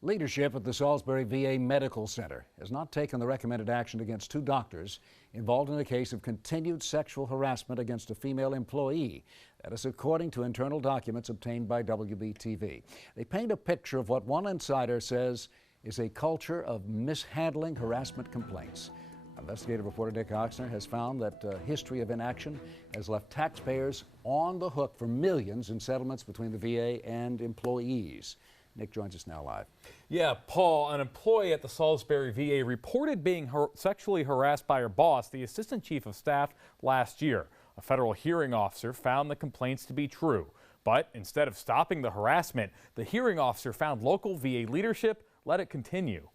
Leadership at the Salisbury VA Medical Center has not taken the recommended action against two doctors involved in a case of continued sexual harassment against a female employee. That is according to internal documents obtained by WBTV. They paint a picture of what one insider says is a culture of mishandling harassment complaints. Investigative reporter Nick Oxner has found that a history of inaction has left taxpayers on the hook for millions in settlements between the VA and employees. Nick joins us now live. Yeah, Paul, an employee at the Salisbury VA reported being sexually harassed by her boss, the assistant chief of staff, last year. A federal hearing officer found the complaints to be true. But instead of stopping the harassment, the hearing officer found local VA leadership let it continue.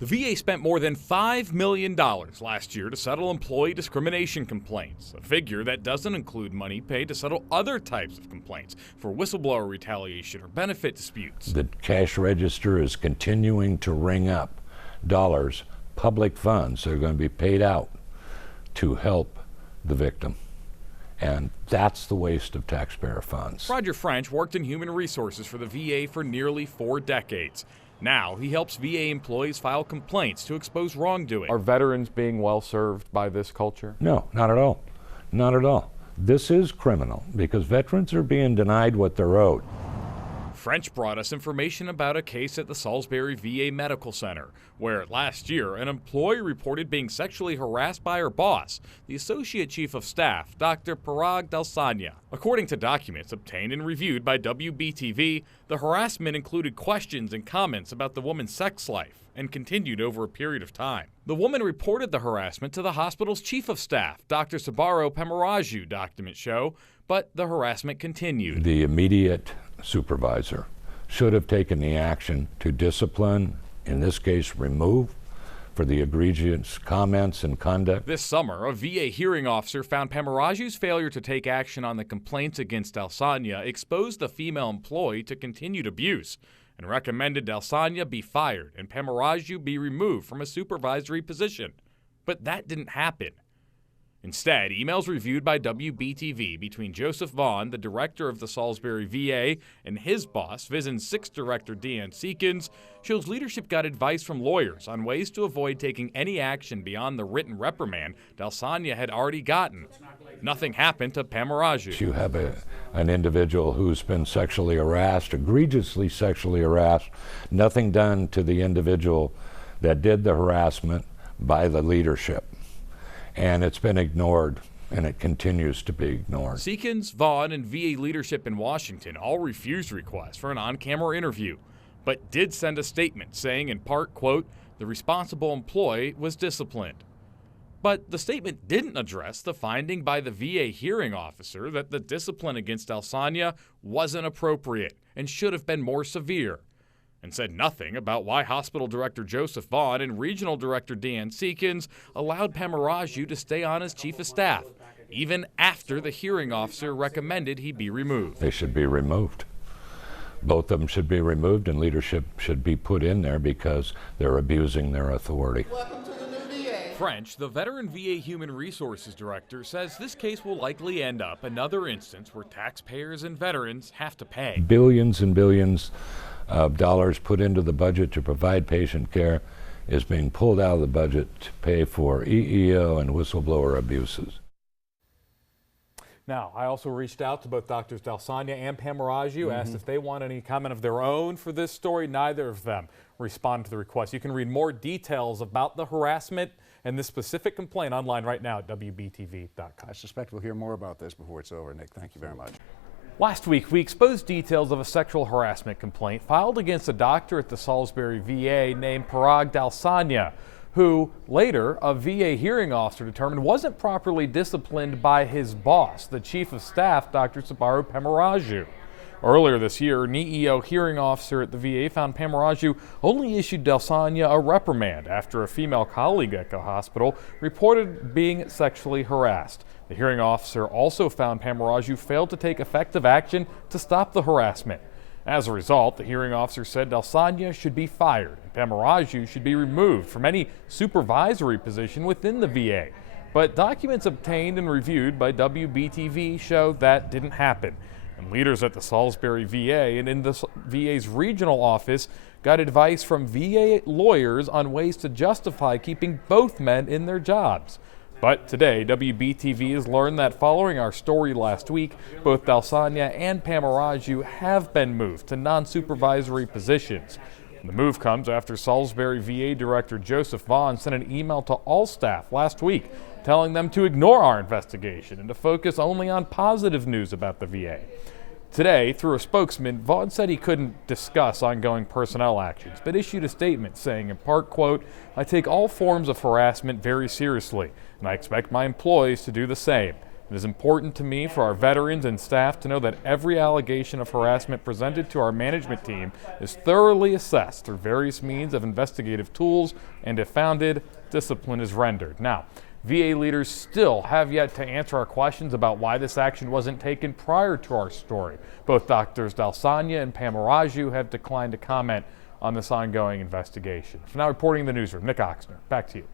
The VA spent more than $5 million last year to settle employee discrimination complaints, a figure that doesn't include money paid to settle other types of complaints for whistleblower retaliation or benefit disputes. The cash register is continuing to ring up dollars, public funds that are going to be paid out to help the victim. And that's the waste of taxpayer funds. Roger French worked in human resources for the VA for nearly 4 decades. Now he helps VA employees file complaints to expose wrongdoing. Are veterans being well served by this culture? No, not at all. Not at all. This is criminal because veterans are being denied what they're owed. French brought us information about a case at the Salisbury VA Medical Center, where last year an employee reported being sexually harassed by her boss, the Associate Chief of Staff, Dr. Parag Dalsanya. According to documents obtained and reviewed by WBTV, the harassment included questions and comments about the woman's sex life and continued over a period of time. The woman reported the harassment to the hospital's Chief of Staff, Dr. Sabaro Pemaraju, documents show, but the harassment continued. The immediate supervisor should have taken the action to discipline, in this case remove, for the egregious comments and conduct. This summer, a VA hearing officer found Pamaraju's failure to take action on the complaints against Dalsanya exposed the female employee to continued abuse and recommended Dalsanya be fired and Pamaraju be removed from a supervisory position. But that didn't happen. Instead, emails reviewed by WBTV between Joseph Vaughn, the director of the Salisbury VA, and his boss, VISN 6 Director Deanne Seekins, shows leadership got advice from lawyers on ways to avoid taking any action beyond the written reprimand Dalsanya had already gotten. Nothing happened to Pamaraju. You have an individual who's been sexually harassed, egregiously sexually harassed, nothing done to the individual that did the harassment by the leadership. And it's been ignored, and it continues to be ignored. Seekins, Vaughn, and VA leadership in Washington all refused requests for an on-camera interview, but did send a statement saying in part, quote, the responsible employee was disciplined. But the statement didn't address the finding by the VA hearing officer that the discipline against Dalsanya wasn't appropriate and should have been more severe, and said nothing about why Hospital Director Joseph Vaughn and Regional Director Deanne Seekins allowed Pamaraju to stay on as Chief of Staff, even after the hearing officer recommended he be removed. They should be removed. Both of them should be removed, and leadership should be put in there because they're abusing their authority. Welcome to the new VA. French, the veteran VA Human Resources Director, says this case will likely end up another instance where taxpayers and veterans have to pay. Billions and billions of dollars put into the budget to provide patient care is being pulled out of the budget to pay for EEO and whistleblower abuses. Now, I also reached out to both Drs. Dalsanya and Pamaraju, asked if they want any comment of their own for this story. Neither of them responded to the request. You can read more details about the harassment and this specific complaint online right now at WBTV.com. I suspect we'll hear more about this before it's over. Nick, thank you very much. Last week, we exposed details of a sexual harassment complaint filed against a doctor at the Salisbury VA named Parag Dalsanya, who later a VA hearing officer determined wasn't properly disciplined by his boss, the Chief of Staff, Dr. Sabaro Pemaraju. Earlier this year, an EEO hearing officer at the VA found Pamaraju only issued Dalsanya a reprimand after a female colleague at the hospital reported being sexually harassed. The hearing officer also found Pamaraju failed to take effective action to stop the harassment. As a result, the hearing officer said Dalsanya should be fired and Pamaraju should be removed from any supervisory position within the VA. But documents obtained and reviewed by WBTV show that didn't happen. And leaders at the Salisbury VA and in the VA's regional office got advice from VA lawyers on ways to justify keeping both men in their jobs. But today, WBTV has learned that following our story last week, both Dalsania and Pamaraju have been moved to non-supervisory positions. The move comes after Salisbury VA Director Joseph Vaughn sent an email to all staff last week telling them to ignore our investigation and to focus only on positive news about the VA. Today, through a spokesman, Vaughn said he couldn't discuss ongoing personnel actions, but issued a statement saying in part, quote, "I take all forms of harassment very seriously, and I expect my employees to do the same. It is important to me for our veterans and staff to know that every allegation of harassment presented to our management team is thoroughly assessed through various means of investigative tools, and if founded, discipline is rendered." Now, VA leaders still have yet to answer our questions about why this action wasn't taken prior to our story. Both Drs. Dalsania and Pamaraju have declined to comment on this ongoing investigation. For now, reporting in the newsroom, Nick Oxner, back to you.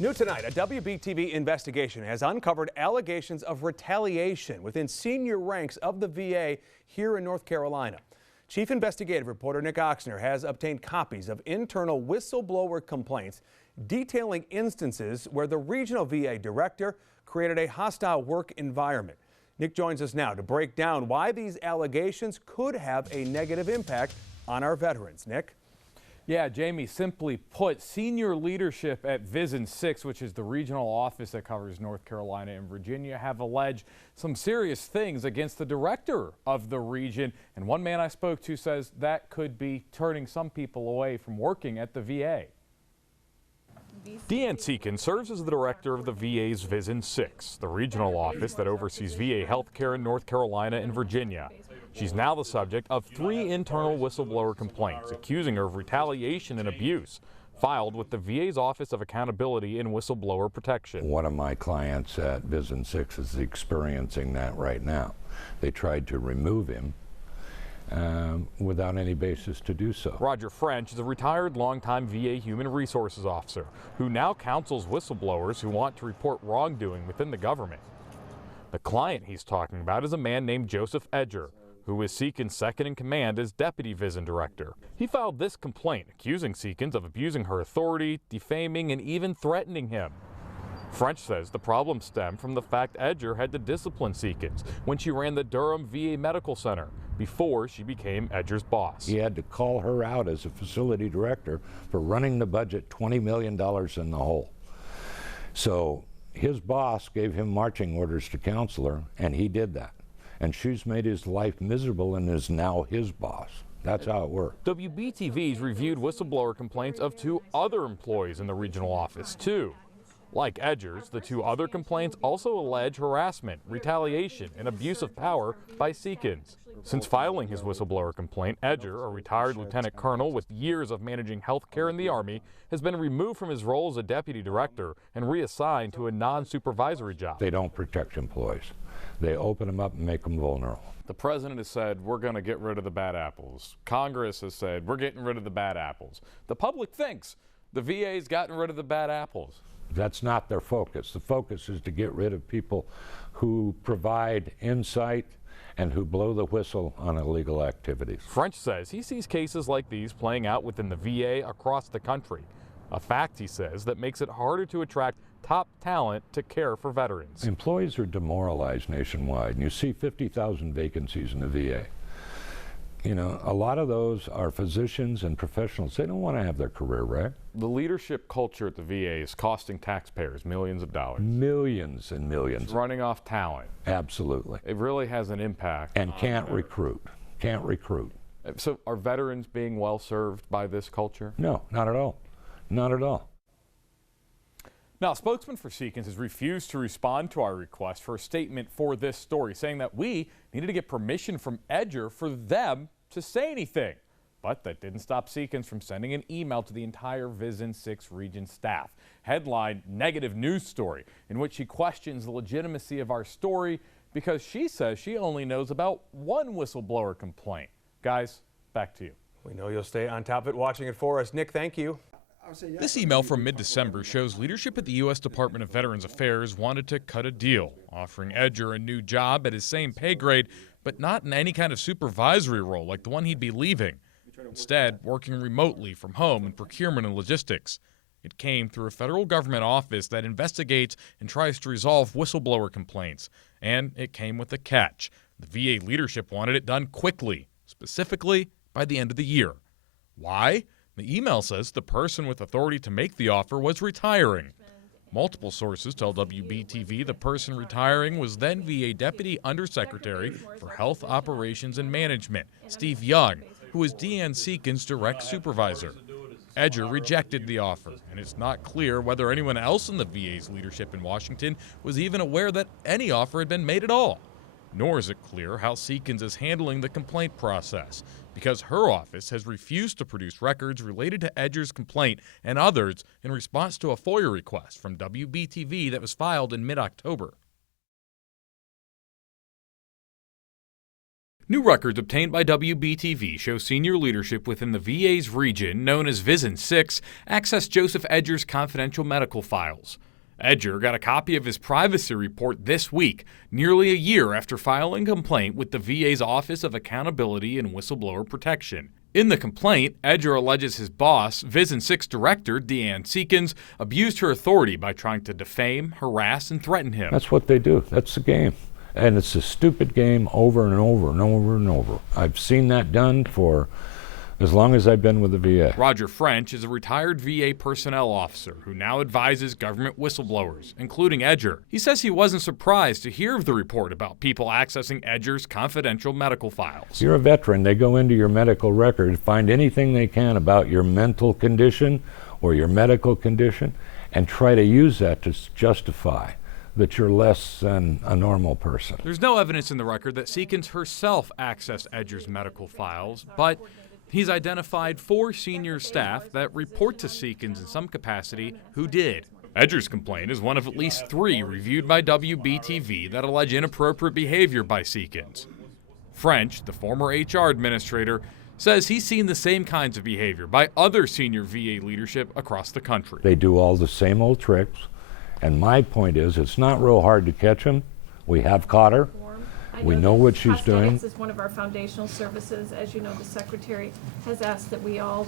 New tonight, a WBTV investigation has uncovered allegations of retaliation within senior ranks of the VA here in North Carolina. Chief Investigative Reporter Nick Oxner has obtained copies of internal whistleblower complaints detailing instances where the regional VA director created a hostile work environment. Nick joins us now to break down why these allegations could have a negative impact on our veterans. Nick? Yeah, Jamie, simply put, senior leadership at VISN 6, which is the regional office that covers North Carolina and Virginia, have alleged some serious things against the director of the region. And one man I spoke to says that could be turning some people away from working at the VA. Deanne Seekin serves as the director of the VA's VISN 6, the regional office that oversees VA health care in North Carolina and Virginia. She's now the subject of 3 internal whistleblower complaints accusing her of retaliation and abuse filed with the VA's Office of Accountability and Whistleblower Protection. One of my clients at VISN 6 is experiencing that right now. They tried to remove him without any basis to do so. Roger French is a retired longtime VA human resources officer who now counsels whistleblowers who want to report wrongdoing within the government. The client he's talking about is a man named Joseph Edger, who is Seekin's second in command as deputy VISN director. He filed this complaint accusing Seekins of abusing her authority, defaming, and even threatening him. French says the problem stemmed from the fact Edger had to discipline Seekins when she ran the Durham VA Medical Center before she became Edger's boss. He had to call her out as a facility director for running the budget $20 million in the hole. So his boss gave him marching orders to counsel her, and he did that. And she's made his life miserable and is now his boss. That's how it works. WBTV's reviewed whistleblower complaints of 2 other employees in the regional office, too. Like Edger's, the 2 other complaints also allege harassment, retaliation, and abuse of power by Seekins. Since filing his whistleblower complaint, Edger, a retired lieutenant colonel with years of managing health care in the Army, has been removed from his role as a deputy director and reassigned to a non-supervisory job. They don't protect employees. They open them up and make them vulnerable. The president has said, we're going to get rid of the bad apples. Congress has said, we're getting rid of the bad apples. The public thinks the VA's gotten rid of the bad apples. That's not their focus. The focus is to get rid of people who provide insight and who blow the whistle on illegal activities. French says he sees cases like these playing out within the VA across the country. A fact, he says, that makes it harder to attract top talent to care for veterans. Employees are demoralized nationwide, and you see 50,000 vacancies in the VA. You know, a lot of those are physicians and professionals. They don't want to have their career wrecked. The leadership culture at the VA is costing taxpayers millions of dollars. Millions and millions. It's running off talent. Absolutely. It really has an impact. And can't recruit. Can't recruit. So are veterans being well served by this culture? No, not at all. Not at all. Now, a spokesman for Seekins has refused to respond to our request for a statement for this story, saying that we needed to get permission from Edger for them to say anything. But that didn't stop Seekins from sending an email to the entire VISN 6 region staff. Headline, negative news story, in which she questions the legitimacy of our story because she says she only knows about 1 whistleblower complaint. Guys, back to you. We know you'll stay on top of it watching it for us. Nick, thank you. This email from mid-December shows leadership at the U.S. Department of Veterans Affairs wanted to cut a deal, offering Edger a new job at his same pay grade, but not in any kind of supervisory role like the one he'd be leaving. Instead, working remotely from home in procurement and logistics. It came through a federal government office that investigates and tries to resolve whistleblower complaints. And it came with a catch. The VA leadership wanted it done quickly, specifically by the end of the year. Why? The email says the person with authority to make the offer was retiring. Multiple sources tell WBTV the person retiring was then VA Deputy Undersecretary for Health Operations and Management, Steve Young, who was Deanne Seekin's direct supervisor. Edger rejected the offer, and it's not clear whether anyone else in the VA's leadership in Washington was even aware that any offer had been made at all. Nor is it clear how Seekins is handling the complaint process, because her office has refused to produce records related to Edger's complaint and others in response to a FOIA request from WBTV that was filed in mid-October. New records obtained by WBTV show senior leadership within the VA's region, known as VISN 6, accessed Joseph Edger's confidential medical files. Edger got a copy of his privacy report this week, nearly a year after filing a complaint with the VA's Office of Accountability and Whistleblower Protection. In the complaint, Edger alleges his boss, VISN 6 director Deanne Seekins, abused her authority by trying to defame, harass, and threaten him. That's what they do. That's the game. And it's a stupid game over and over and over and over. I've seen that done for as long as I've been with the VA. Roger French is a retired VA personnel officer who now advises government whistleblowers, including Edger. He says he wasn't surprised to hear of the report about people accessing Edger's confidential medical files. You're a veteran. They go into your medical record, find anything they can about your mental condition or your medical condition, and try to use that to justify that you're less than a normal person. There's no evidence in the record that Seekins herself accessed Edger's medical files, but he's identified 4 senior staff that report to Seekins in some capacity who did. Edger's complaint is one of at least 3 reviewed by WBTV that allege inappropriate behavior by Seekins. French, the former HR administrator, says he's seen the same kinds of behavior by other senior VA leadership across the country. They do all the same old tricks, and my point is it's not real hard to catch them. We have caught her. We know what she's doing. This is one of our foundational services. As you know, the Secretary has asked that we all.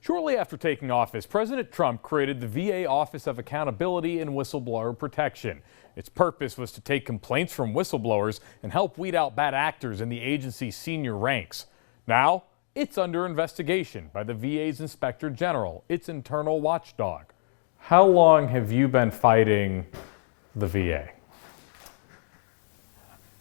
Shortly after taking office, President Trump created the VA Office of Accountability and Whistleblower Protection. Its purpose was to take complaints from whistleblowers and help weed out bad actors in the agency's senior ranks. Now, it's under investigation by the VA's Inspector General, its internal watchdog. How long have you been fighting the VA?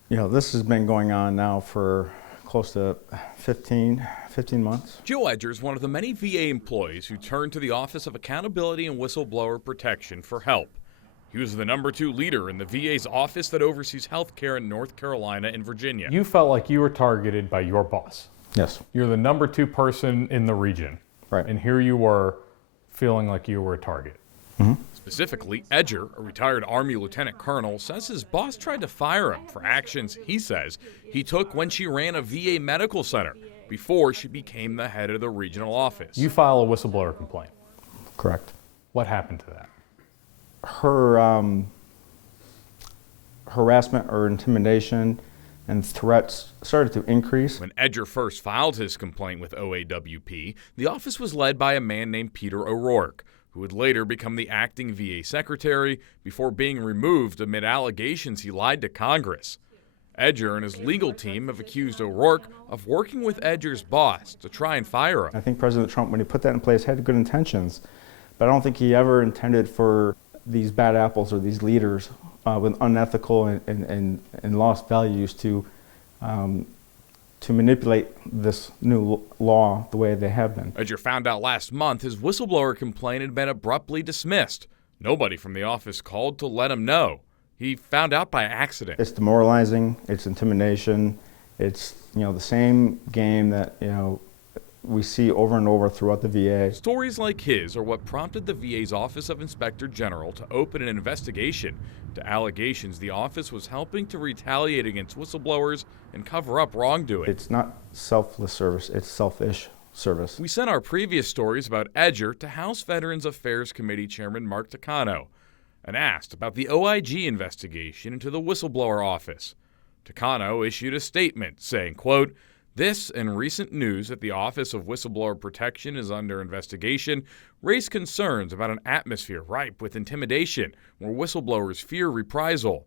You know, this has been going on now for close to 15 months. Joe Edger is one of the many VA employees who turned to the Office of Accountability and Whistleblower Protection for help. He was the number 2 leader in the VA's office that oversees health care in North Carolina and Virginia. You felt like you were targeted by your boss. Yes. You're the number 2 person in the region. Right. And here you were feeling like you were a target. Mm-hmm. Specifically, Edger, a retired Army lieutenant colonel, says his boss tried to fire him for actions he says he took when she ran a VA medical center before she became the head of the regional office. You file a whistleblower complaint. Correct. What happened to that? Her harassment or intimidation and threats started to increase. When Edger first filed his complaint with OAWP, the office was led by a man named Peter O'Rourke, who would later become the acting VA secretary before being removed amid allegations he lied to Congress. Edger and his legal team have accused O'Rourke of working with Edger's boss to try and fire him. I think President Trump, when he put that in place, had good intentions, but I don't think he ever intended for these bad apples or these leaders with unethical and lost values to manipulate this new law the way they have been. Edger found out last month his whistleblower complaint had been abruptly dismissed. Nobody from the office called to let him know. He found out by accident. It's demoralizing, it's intimidation, it's the same game that we see over and over throughout the VA. Stories like his are what prompted the VA's Office of Inspector General to open an investigation to allegations the office was helping to retaliate against whistleblowers and cover up wrongdoing. It's not selfless service, it's selfish service. We sent our previous stories about Edger to House Veterans Affairs Committee Chairman Mark Takano and asked about the OIG investigation into the whistleblower office. Takano issued a statement saying, quote, "This and recent news that the Office of Whistleblower Protection is under investigation raise concerns about an atmosphere ripe with intimidation where whistleblowers fear reprisal.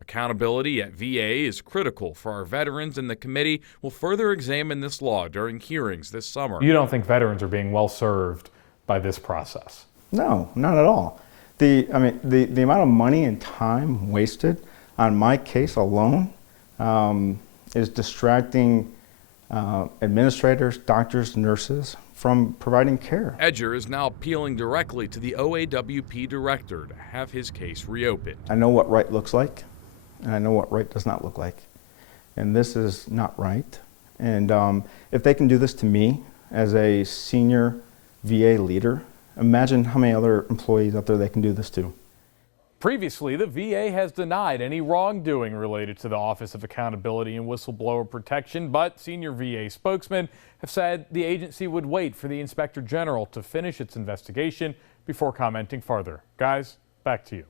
Accountability at VA is critical for our veterans, and the committee will further examine this law during hearings this summer." You don't think veterans are being well served by this process? No, not at all. The amount of money and time wasted on my case alone is distracting administrators, doctors, nurses from providing care. Edger is now appealing directly to the OAWP director to have his case reopened. I know what right looks like, and I know what right does not look like. And this is not right. And if they can do this to me as a senior VA leader, imagine how many other employees out there they can do this to. Previously, the VA has denied any wrongdoing related to the Office of Accountability and Whistleblower Protection, but senior VA spokesmen have said the agency would wait for the Inspector General to finish its investigation before commenting further. Guys, back to you.